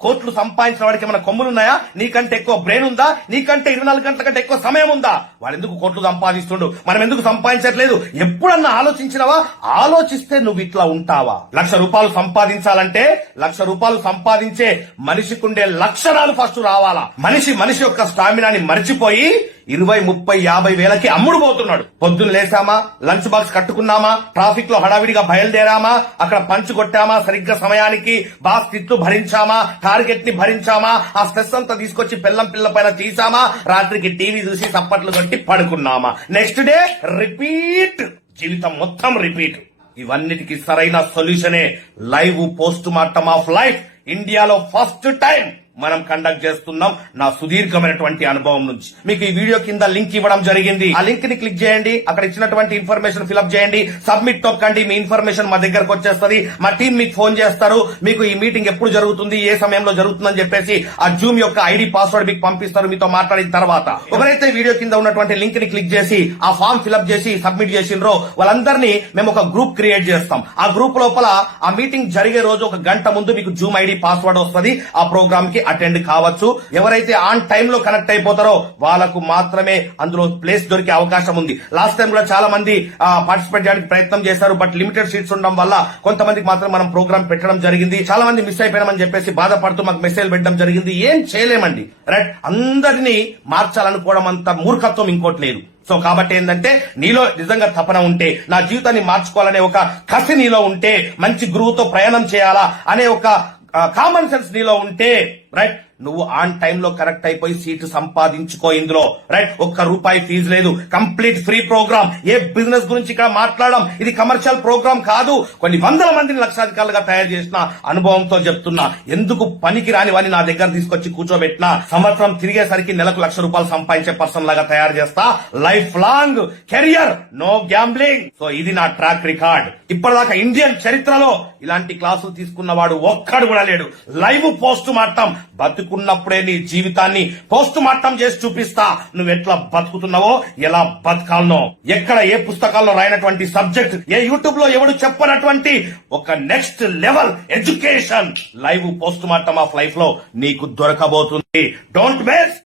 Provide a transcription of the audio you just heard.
కోట్లు సంపాదించిన వాడికి ఏమైనా కొమ్ములున్నాయా? నీకంటే ఎక్కువ బ్రెయిన్ ఉందా? నీకంటే 24 గంటల కంటే ఎక్కువ సమయం ఉందా? వాడు ఎందుకు కోట్లు సంపాదిస్తుండు, మనం ఎందుకు సంపాదించట్లేదు? ఎప్పుడన్నా ఆలోచించినవా? ఆలోచిస్తే నువ్వు ఇట్లా ఉంటావా? ₹1,00,000 సంపాదించాలంటే ₹1,00,000 సంపాదించే మనిషికుండే లక్షణాలు ఫస్ట్ రావాలా. మనిషి యొక్క స్టామినాని మరిచిపోయి 20, 30, 50 వేలకి అమ్ముడు పోతున్నాడు. పొద్దున్న లేసామా, లంచ్ బాక్స్ కట్టుకున్నామా, ట్రాఫిక్ లో హడావిడిగా బయలుదేరామా, అక్కడ పంచ్ కొట్టామా, సరిగ్గా సమయానికి బాస్ తిట్లు భరించామా, టార్గెట్ ని భరించామా, ఆ స్ట్రెస్ అంతా తీసుకొచ్చి పిల్ల పైన తీసామా, రాత్రికి టీవీ చూసి చప్పట్లు కొట్టి పడుకున్నామా, నెక్స్ట్ డే రిపీట్, జీవితం మొత్తం రిపీట్. ఇవన్నిటికి సరైన సొల్యూషనే live post mortem of life. ఇండియాలో ఫస్ట్ టైం మనం కండక్ట్ చేస్తున్నాం. నా సుదీర్ఘమైనటువంటి అనుభవం నుంచి మీకు ఈ వీడియో కింద లింక్ ఇవ్వడం జరిగింది. ఆ లింక్ ని క్లిక్ చేయండి, అక్కడ ఇచ్చినటువంటి ఇన్ఫర్మేషన్ ఫిల్అప్ చేయండి, సబ్మిట్ తొక్కండి, మీ ఇన్ఫర్మేషన్ మా దగ్గరకు వచ్చేస్తుంది. మా టీం మీకు ఫోన్ చేస్తారు, మీకు ఈ మీటింగ్ ఎప్పుడు జరుగుతుంది, ఏ సమయంలో జరుగుతుందని చెప్పేసి ఆ జూమ్ యొక్క ఐడి పాస్వర్డ్ మీకు పంపిస్తారు. మీతో మాట్లాడిన తర్వాత ఎవరైతే వీడియో కింద ఉన్నటువంటి లింక్ ని క్లిక్ చేసి ఆ ఫామ్ ఫిల్అప్ చేసి సబ్మిట్ చేసినరో వాళ్ళందరినీ మేము ఒక గ్రూప్ క్రియేట్ చేస్తాం. ఆ గ్రూప్ లోపల ఆ మీటింగ్ జరిగే రోజు 1 గంట ముందు మీకు జూమ్ ఐడి పాస్వర్డ్ వస్తుంది. ఆ ప్రోగ్రామ్ కి అటెండ్ కావచ్చు. ఎవరైతే ఆన్ టైమ్ లో కనెక్ట్ అయిపోతారో వాళ్ళకు మాత్రమే అందులో ప్లేస్ దొరికే అవకాశం ఉంది. లాస్ట్ టైం కూడా చాలా మంది పార్టిసిపేట్ చేయడానికి ప్రయత్నం చేశారు, బట్ లిమిటెడ్ సీట్స్ ఉండడం వల్ల కొంతమందికి మాత్రం మనం ప్రోగ్రామ్ పెట్టడం జరిగింది. చాలా మంది మిస్ అయిపోయినామని చెప్పేసి బాధపడుతూ మాకు మెసేజ్ పెట్టడం జరిగింది. ఏం చేయలేమండి, రైట్? అందరినీ మార్చాలనుకోవడం అంత మూర్ఖత్వం ఇంకోటి లేదు. సో కాబట్టి ఏంటంటే నీలో నిజంగా తపన ఉంటే, నా జీవితాన్ని మార్చుకోవాలనే ఒక కసి నీలో ఉంటే, మంచి గురువుతో ప్రయాణం చేయాలా అనే ఒక కామన్ సెన్స్ నీలో ఉంటే, రైట్, నువ్వు ఆన్ టైమ్ లో కరెక్ట్ అయిపోయి సీటు సంపాదించుకో ఇందులో, రైట్? ₹1 ఫీజు లేదు, కంప్లీట్ ఫ్రీ ప్రోగ్రామ్. ఏ బిజినెస్ గురించి ఇక్కడ మాట్లాడడం, ఇది కమర్షియల్ ప్రోగ్రామ్ కాదు. కొన్ని వందల మందిని లక్షాధికారులుగా తయారు చేసిన అనుభవంతో చెప్తున్నా. ఎందుకు పనికి రాని వాడిని నా దగ్గర తీసుకొచ్చి కూర్చోబెట్టినా సంవత్సరం తిరిగేసరికి నెలకు ₹1,00,000 సంపాదించే పర్సన్ లాగా తయారు చేస్తా. Life long career, no gambling. So ఇది నా ట్రాక్ రికార్డ్. ఇప్పటిదాకా ఇండియన్ చరిత్రలో ఇలాంటి క్లాసులు తీసుకున్నవాడు ఒక్కడు కూడా లేడు. లైవ్ పోస్ట్ మార్టం, బతుకున్నప్పుడే నీ జీవితాన్ని పోస్ట్ మార్టం చేసి చూపిస్తా. నువ్వు ఎట్లా బతుకుతున్నావో, ఎలా బతకాలనో, ఎక్కడ ఏ పుస్తకాల్లో రాయనటువంటి సబ్జెక్ట్, ఏ యూట్యూబ్ లో ఎవడు చెప్పనటువంటి ఒక next level education live post mortem of life లో నీకు దొరకబోతుంది. Don't waste.